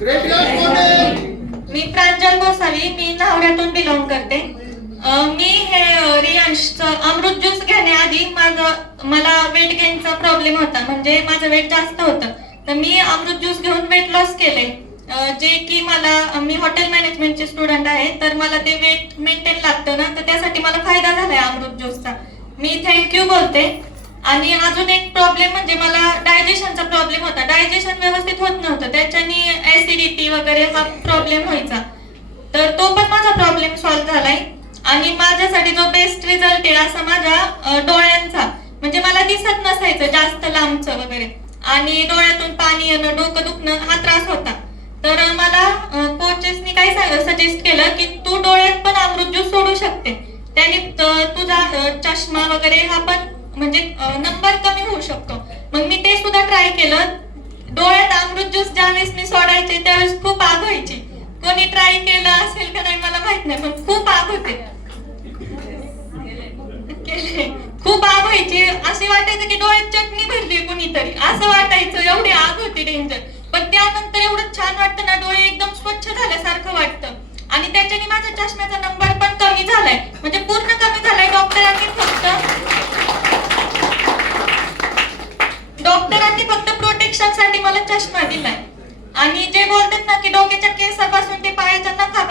मी प्रांजल गोसावी, मी नावऱ्यातून belong करते. मी हे रियांशचं अमृत juice घेण्याआधी मला वेट गेनचा प्रॉब्लेम होता, म्हणजे माझं वेट जास्त होतं. तर मी अमृत ज्यूस घेऊन वेट लॉस केले, जे की मी हॉटेल मॅनेजमेंटचे स्टुडंट आहे, तर मला ते वेट मेंटेन लागतं ना, तर त्यासाठी मला फायदा झालाय अमृत ज्यूसचा. मी थँक्यू बोलते. आणि अजून एक प्रॉब्लेम म्हणजे मला डायजेशनचा प्रॉब्लेम होता, डायजेशन व्यवस्थित होत नव्हतं, त्याच्यानी ऍसिडिटी वगैरे हा प्रॉब्लेम व्हायचा. तर तो पण माझा प्रॉब्लेम सॉल्व्ह झालाय. आणि माझ्यासाठी जो बेस्ट रिझल्ट आहे असा माझ्या डोळ्यांचा, म्हणजे मला दिसत नसायचं जास्त लांबचं वगैरे, आणि डोळ्यातून पाणी येणं, डोकं दुखणं हा त्रास होता. तर मला कोचेसनी काय सजेस्ट केलं की तू डोळ्यात पण अमृत ज्यूस सोडू शकते, त्याने तुझा चष्मा वगैरे हा पण म्हणजे नंबर कमी होऊ शकतो. मग मी ते सुद्धा ट्राय केलं. डोळ्यात अमृत ज्यूस ज्यावेळेस मी सोडायचे त्यावेळेस खूप आग व्हायची. कोणी ट्राय केलं असेल का नाही मला माहित नाही, पण खूप आग होते, खूप आग व्हायची. असे वाटायचं की डोळ्यात चटणी भरली कोणीतरी, असं वाटायचं, एवढी आग होती डेंजर. पण त्यानंतर एवढं छान वाटतं ना, डोळे एकदम स्वच्छ झाल्यासारखं वाटतं. आणि त्याच्याने माझ्या चष्म्याचा नंबर पण कमी झालाय, म्हणजे पूर्ण कमी झालाय. डॉक्टरांनी फक्त प्रोटेक्शन साठी मला चष्मा दिलाय. आणि जे बोलतात ना की डोक्याच्या केसापासून ते पायाच्या नखापर्यंत